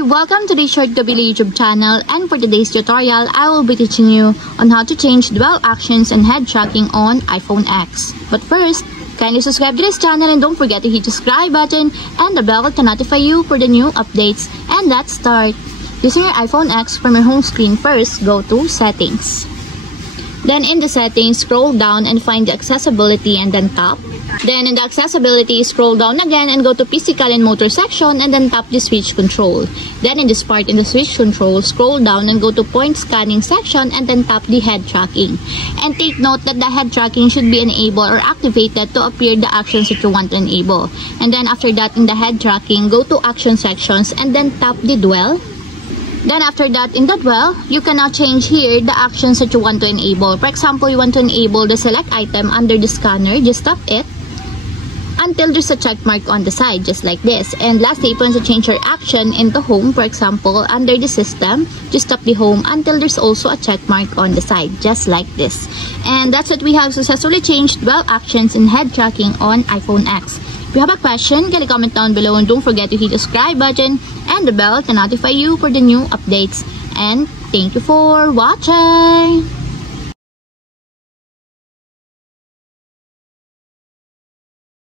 Hi, welcome to the Short Kabili YouTube channel, and for today's tutorial, I will be teaching you on how to change dwell actions and head tracking on iPhone X. But first, kindly subscribe to this channel and don't forget to hit the subscribe button and the bell to notify you for the new updates. And let's start. Using your iPhone X, from your home screen, first go to Settings. Then in the settings, scroll down and find the accessibility and then tap. Then in the accessibility, scroll down again and go to physical and motor section and then tap the switch control. Then in this part in the switch control, scroll down and go to point scanning section and then tap the head tracking. And take note that the head tracking should be enabled or activated to appear the actions that you want to enable. And then after that, in the head tracking, go to action sections and then tap the dwell. Then after that, in the dwell, you can now change here the actions that you want to enable. For example, you want to enable the select item under the scanner, just tap it until there's a check mark on the side, just like this. And lastly, if you want to change your action into home, for example, under the system, just tap the home until there's also a check mark on the side, just like this. And that's what we have successfully changed dwell actions and head tracking on iPhone X. If you have a question, can you comment down below, and don't forget to hit the subscribe button and the bell to notify you for the new updates. And thank you for watching!